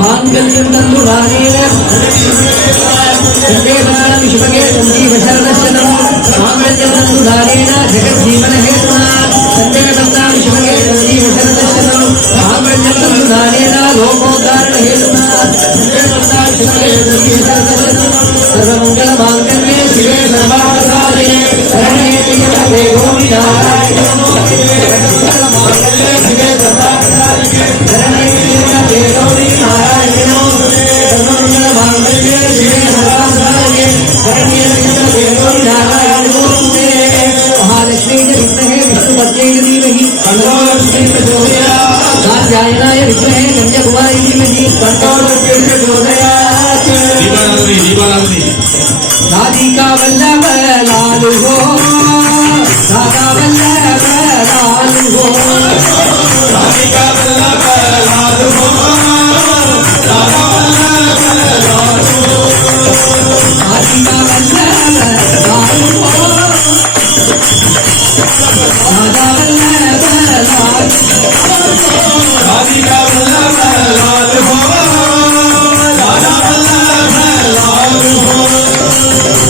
मांगल्यं तन्दुरानेन सर्वेदानं शुभगे सञ्जीवशरणशतम् मांगल्यं तन्दुरानेन जगज्जीवनहेतुना सर्वेदानं शुभगे सञ्जीवशरणशतम् मांगल्यं तन्दुरानेन लोकोद्धारणहेतुना सर्वेदानं शुभगे सञ्जीवशरणशतम् सर्वमङ्गलमाङ्गल्ये शिवे सर्वार्थसाधिके शरण्ये त्र्यम्बके गौरी नारायणे नमोस्तुते सर्वमङ्गलमाङ्गल्ये शिवे सर्वार्थसाधिके शरण्ये त्र्यम्बके गौरी नारायणे नमोस्तुते सर्वमङ्गलमाङ्गल्ये शिवे सर्वार्थसाधिके शरण्ये त्र्यम्बके गौरी नारायणे नमोस्तुते महालक्ष्मी च विद्महे विष्णुपत्न्यै च धीमहि तन्नो लक्ष्मी प्रचोदयात् कात्यायनाय विद्महे कन्याकुमारी धीमहि तन्नो लक्ष्मी प्रचोदयात् दीपावली राधिका वल्लभ लालू हो राधा वल्लभ लालू हो राधिका वल्लभ लालू हो राधा वल्लभ लालू हो राधिका वल्लभ लालू हो राधा वल्लभ लालू राधिका वल्लभ लालू हो राधा वल्लभ लालू हो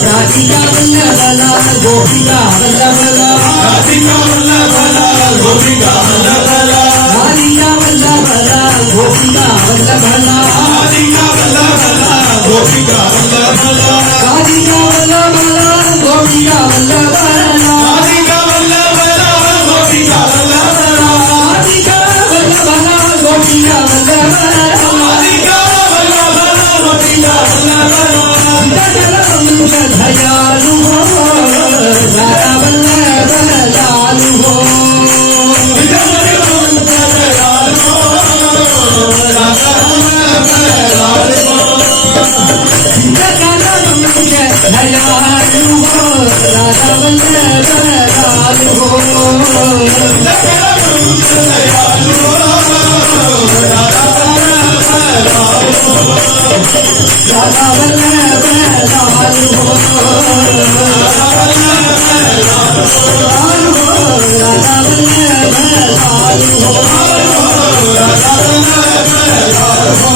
राधिका वल्लभ लाल गोपिका वल्लभ लाल राधिका वल्लभ लाल गोपिका वल्लभ लाल राधिका वल्लभ लाल गोपिका वल्लभ लाल राधिका वल्लभ लाल गोपिका वल्लभ लाल राधिका वल्लभ लाल गोपिका वल्लभ लाल राधिका वल्लभ लाल गोपिका वल्लभ लाल राधिका वल्लभ लाल गोपिका वल्लभ लाल राधिका वल्लभ लाल गोपिका वल्लभ लाल दयालु हो राधा वल्लभ लालू हो दयालु हो राधा वल्लभ लालू हो दयालु हो राधा वल्लभ लालू हो दयालु हो राधा वल्लभ लालू हो राधा वल्लभ लालू हो राधा वल्लभ लालू हो राधा वल्लभ लालू हो राधा वल्लभ लालू हो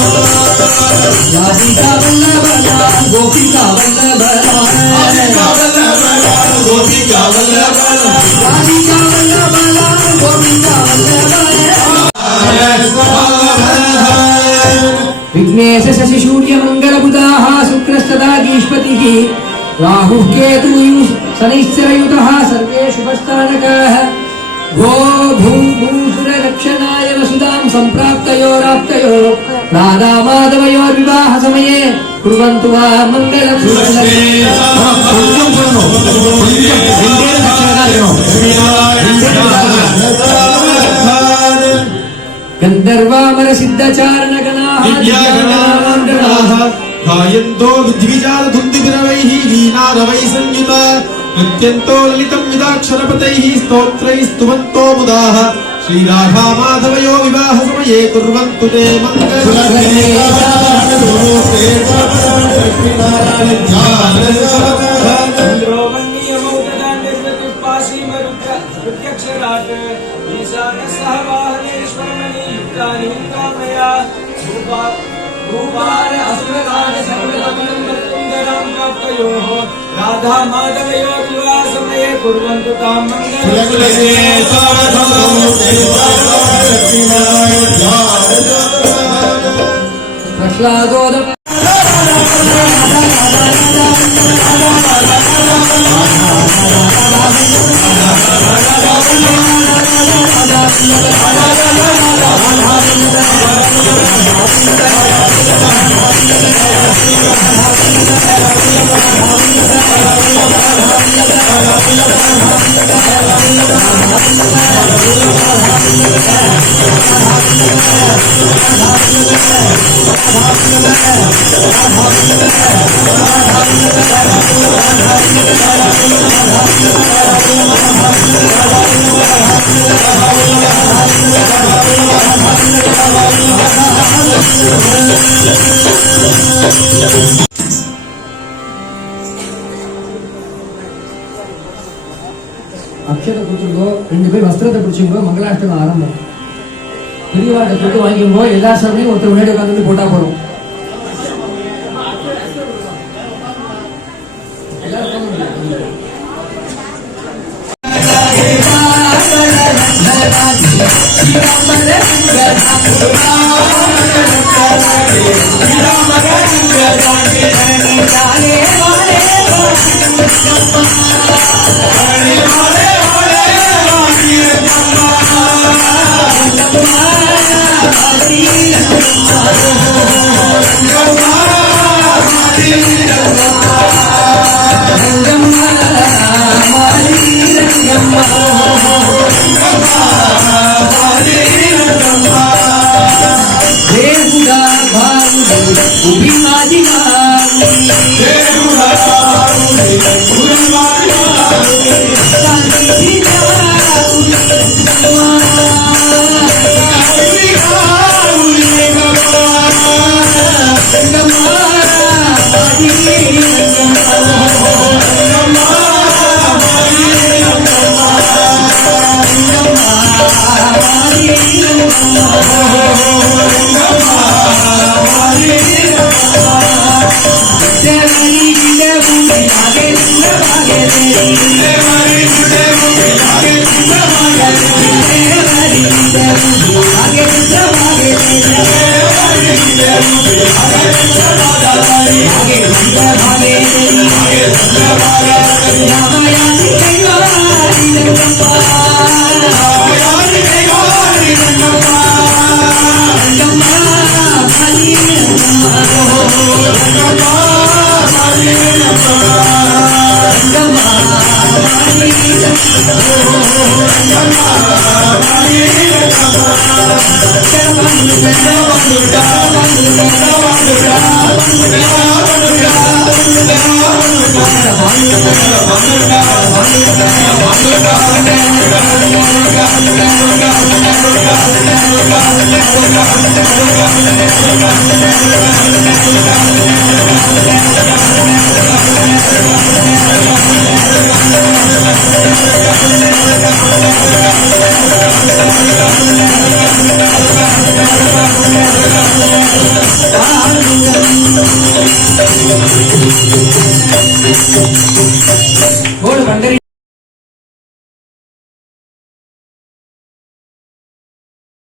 राधिका वल्लभ लाल गोपिका वल्लभ लाल राधिका वल्लभ लाल गोपिका वल्लभ लाल राधिका वल्लभ लाल गोपिका वल्लभ लाल विघ्नेश शशि सूर्य मंगल बुधाः शुक्रस्तदा गीष्पतिः राहुः केतुः शनिश्चरयुतः सर्वे शुभस्थानकाः गो भूभूसुर रक्षणाय वसुधां सम्प्राप्तयोराप्तयो राधा माधवयोर्विवाह समये कुर्वन्तु वा मङ्गलं गन्धर्वामर सिद्धचारणगणाः गायन्तो विद्विजार धुन्दिभिरवैः लीनारवैः संयुता नृत्यन्तो ललितं विदाक्षरपतैः स्तोत्रैः स्तुवन्तो मुदाः श्रीराधा माधवयो विवाह समये कुर्वन्तु ते राधा माधवयो विवाह समये कुर्वन्तु तां प्रह्लादोदक அக்ஷத பிடிச்சிருக்கோ 2 பேர் வஸ்திரத்தை பிடிச்சிருக்கோ மங்களாஷ்டகம் ஆரம்பம். பெரியவாட்ட துட்டு வாங்கிக்கும் போது எல்லா சாமியும் ஒருத்தர் முன்னாடி உட்காந்து போட்டா போறோம்.